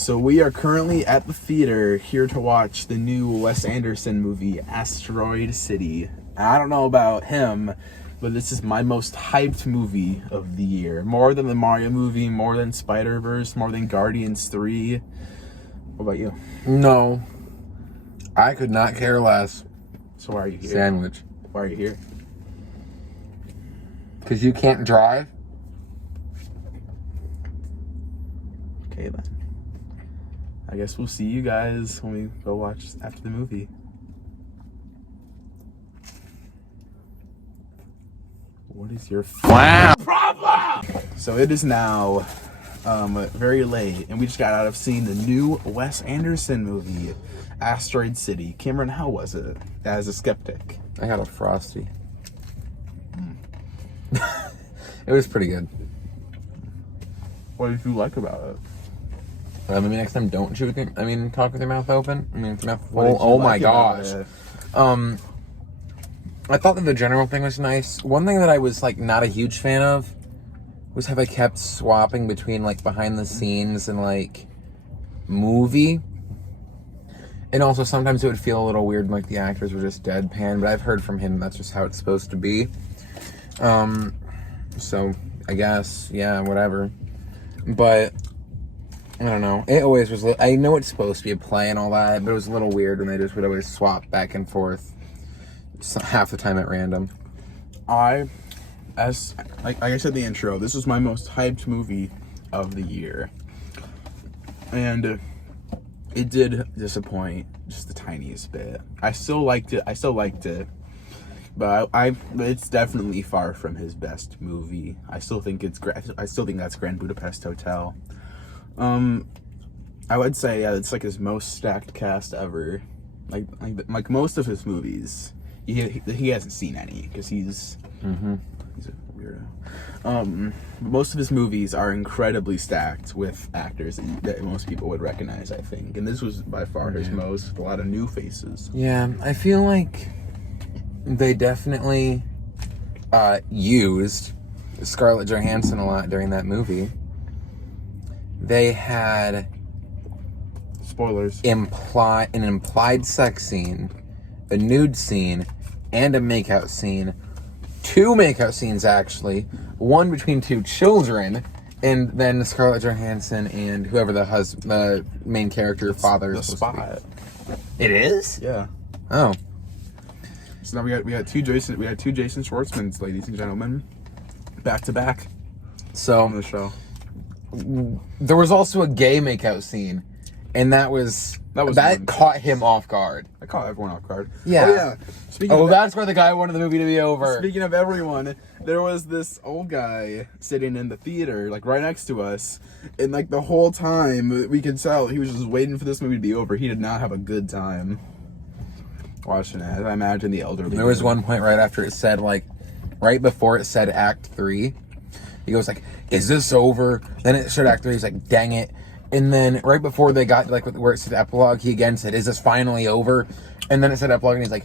So we are currently at the theater here to watch the new Wes Anderson movie, Asteroid City. I don't know about him, but this is my most hyped movie of the year. More than the Mario movie, more than Spider-Verse, more than Guardians 3. What about you? No. I could not care less. So why are you here? Sandwich. Why are you here? Because you can't drive? Okay then. I guess we'll see you guys when we go watch after the movie. What is your problem? So it is now very late, and we just got out of seeing the new Wes Anderson movie, Asteroid City. Cameron, how was it as a skeptic? I got a Frosty. It was pretty good. What did you like about it? Maybe next time don't talk with your mouth open. With your mouth What did full. you Oh my like about gosh. it? I thought that the general thing was nice. One thing that I was not a huge fan of was how they kept swapping between behind the scenes and movie. And also sometimes it would feel a little weird when the actors were just deadpan, but I've heard from him that's just how it's supposed to be. So I guess, yeah, whatever. But I don't know. It always was. I know it's supposed to be a play and all that, but it was a little weird when they just would always swap back and forth half the time at random. Like I said in the intro, this was my most hyped movie of the year, and it did disappoint just the tiniest bit. I still liked it, but it's definitely far from his best movie. I still think that's Grand Budapest Hotel. I would say it's his most stacked cast ever. Like most of his movies, he hasn't seen any because he's a weirdo. Most of his movies are incredibly stacked with actors that most people would recognize, I think, and this was by far his most, with a lot of new faces. Yeah, I feel like they definitely used Scarlett Johansson a lot during that movie. They had Spoilers. an implied sex scene, a nude scene, and a makeout scene. 2 makeout scenes, actually. One between 2 children, and then Scarlett Johansson and whoever the main character father is supposed to be. It is? Yeah. Oh. So now we got two Jason Schwartzmans, ladies and gentlemen, back to back So on the show. there was also a gay makeout scene, and that caught him off guard. I caught everyone off guard. Yeah. Oh yeah. That's where the guy wanted the movie to be over. Speaking of everyone, there was this old guy sitting in the theater, right next to us, and the whole time we could tell he was just waiting for this movie to be over. He did not have a good time watching it. I imagine the elderly. There was one point right after it said, right before it said Act 3, he goes is this over? Then it said Act 3, he's like, dang it. And then right before they got where it said epilogue, he again said, is this finally over? And then it said epilogue, and he's like,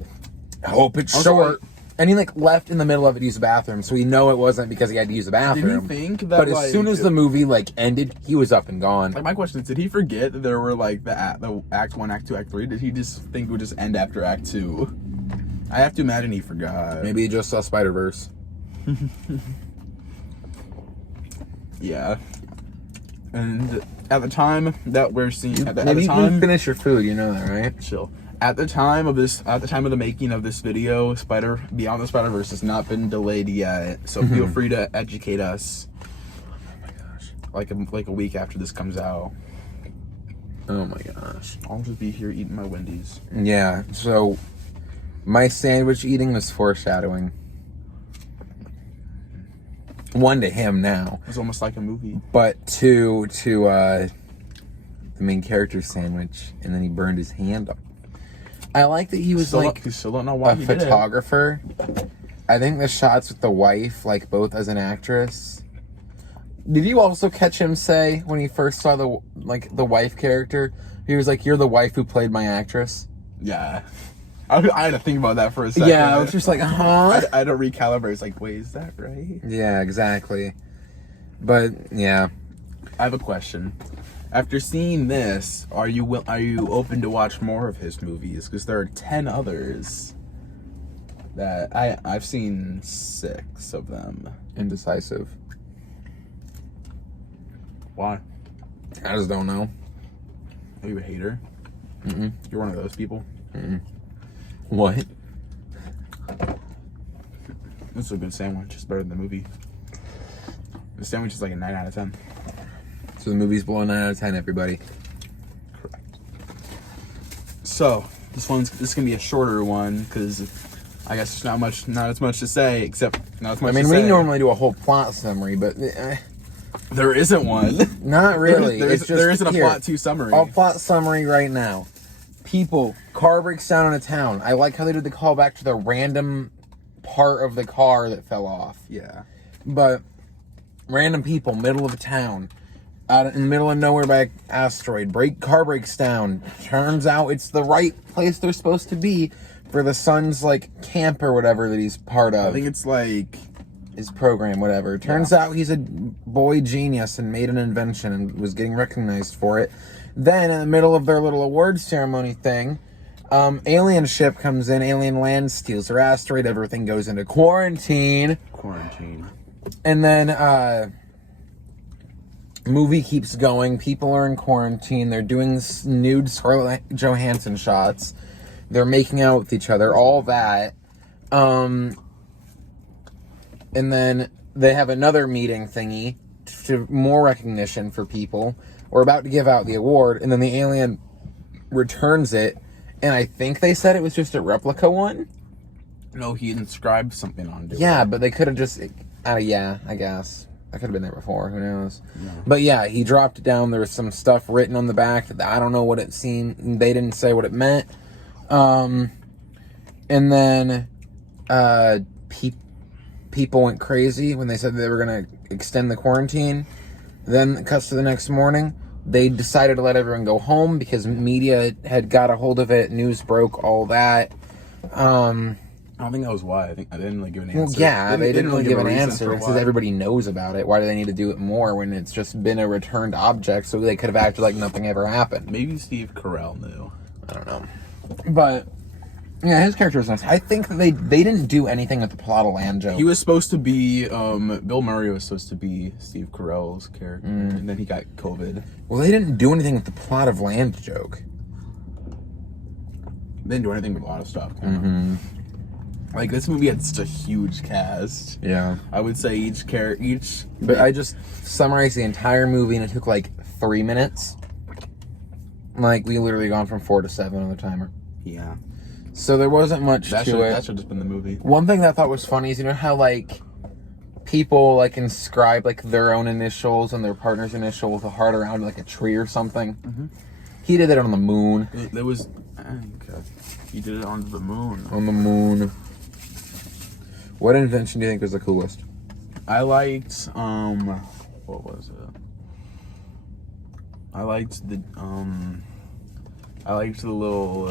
I hope it's short. And he left in the middle of it to use the bathroom, so we know it wasn't because he had to use the bathroom. Did he think that? But as soon as the movie ended, he was up and gone. My question is, did he forget that there were the Act 1, Act 2, Act 3? Did he just think it would just end after Act 2? I have to imagine he forgot. Maybe he just saw Spider-Verse. Yeah. And at the time that we're seeing, You can finish your food, you know that, right? Chill. At the time of the making of this video, Beyond the Spider-Verse has not been delayed yet, so feel free to educate us. Oh my gosh. Like a week after this comes out. Oh my gosh. I'll just be here eating my Wendy's. Yeah, so my sandwich eating was foreshadowing. 1 to him now. It's almost like a movie. But 2 to the main character's sandwich, and then he burned his hand up. I like that he was You still don't know why a he did it. photographer. I think the shots with the wife, both as an actress. Did you also catch him say when he first saw the wife character? He was like, "You're the wife who played my actress." Yeah. I had to think about that for a second. Yeah, I was just like, huh? I had to recalibrate. It's wait, is that right? Yeah, exactly. But, yeah. I have a question. After seeing this, are you open to watch more of his movies? Because there are 10 others that I've seen 6 of them. Indecisive. Why? I just don't know. Are you a hater? Mm-mm. You're one of those people? Mm-mm. What? This is a good sandwich. It's better than the movie. The sandwich is like a 9 out of 10. So the movie's below 9 out of 10, everybody. Correct. So this is gonna be a shorter one because I guess there's not as much to say except not as much. I mean, to we say. normally do a whole plot summary, but There isn't one. not really. There isn't a here. plot 2 summary. I'll plot summary right now. People, car breaks down in a town. I like how they did the callback to the random part of the car that fell off. Yeah. But random people, middle of a town, out in the middle of nowhere by an asteroid. Car breaks down. Turns out it's the right place they're supposed to be for the son's like camp or whatever that he's part of. I think it's like his program, whatever. Turns out he's a boy genius and made an invention and was getting recognized for it. Then, in the middle of their little award ceremony thing, alien ship comes in, alien land steals their asteroid, everything goes into quarantine. And then, movie keeps going, people are in quarantine, they're doing nude Scarlett Johansson shots, they're making out with each other, all that. And then they have another meeting thingy to more recognition for people. We're about to give out the award, and then the alien returns it, and I think they said it was just a replica one. No, he inscribed something onto it. Yeah, but they could have just, I guess. I could have been there before, who knows. Yeah. But yeah, he dropped it down, there was some stuff written on the back that I don't know what it seemed, they didn't say what it meant. And then, people went crazy when they said they were going to extend the quarantine. Then it cuts to the next morning. They decided to let everyone go home because media had got a hold of it. News broke, all that. I don't think that was why. I think I didn't really give an answer. Well, yeah, they didn't really give an answer because because everybody knows about it. Why do they need to do it more when it's just been a returned object? So they could have acted like nothing ever happened. Maybe Steve Carell knew. I don't know. But yeah, his character was nice. I think that they didn't do anything with the plot of Land joke. He was supposed to be, Bill Murray was supposed to be Steve Carell's character, and then he got COVID. Well, they didn't do anything with the plot of Land joke. They didn't do anything with a lot of stuff. Like, this movie had such a huge cast. Yeah. I would say But I just summarized the entire movie, and it took like 3 minutes. Like, we literally gone from 4 to 7 on the timer. Yeah. So there wasn't much to it. That should have just been the movie. One thing that I thought was funny is, you know how, like, people, like, inscribe, like, their own initials and their partner's initial with a heart around, like, a tree or something? Mm-hmm. He did that on the moon. There was... Okay. He did it onto the moon. On the moon. What invention do you think was the coolest? I liked, what was it? I liked the little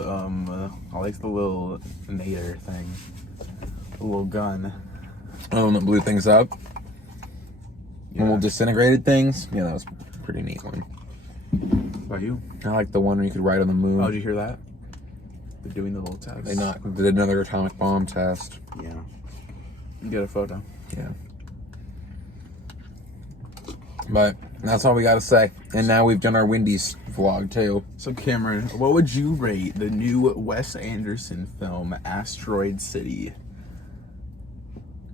nader thing. The little gun. Oh, and it blew things up? Yeah. Little disintegrated things? Yeah, that was a pretty neat one. About you? I like the one where you could ride on the moon. Oh, did you hear that? They're doing the little test. They did another atomic bomb test. Yeah. Get a photo. Yeah. But that's all we got to say. And now we've done our Wendy's vlog too. So Cameron, what would you rate the new Wes Anderson film, Asteroid City?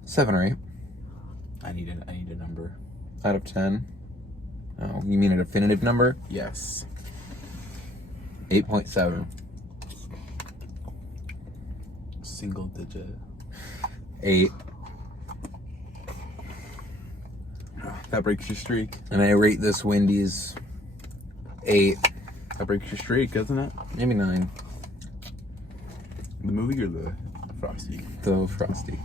7 or 8. I need a number. Out of 10. Oh, you mean a definitive number? Yes. 8.7. Single digit. 8. That breaks your streak. And I rate this Wendy's 8. That breaks your streak, doesn't it? Maybe 9. The movie or the Frosty? The Frosty.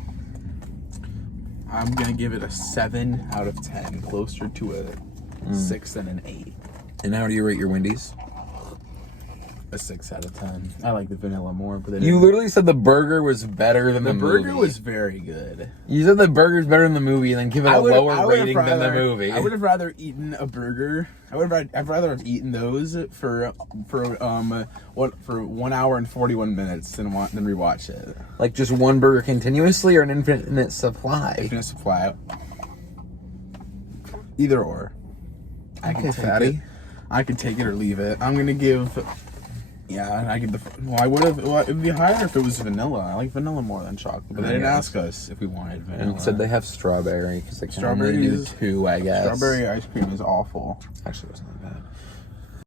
I'm gonna give it a 7 out of 10, closer to a 6 than an 8. And how do you rate your Wendy's? a 6 out of 10. I like the vanilla more, but You literally said the burger was better than the movie. burger was very good. You said the burger's better than the movie, and then give it a lower rating than the movie. I would have rather eaten a burger. I'd rather have eaten those for 1 hour and 41 minutes than rewatch it. Like just one burger continuously, or an infinite supply? Infinite supply. Either or. I can take fatty. it. I could take it or leave it. I'm gonna give. Yeah, I give I would have. Well, it'd be higher if it was vanilla. I like vanilla more than chocolate, but they didn't ask us if we wanted vanilla. And said they have strawberry because they can only do 2, I guess. Strawberry ice cream is awful. Actually, it wasn't that bad.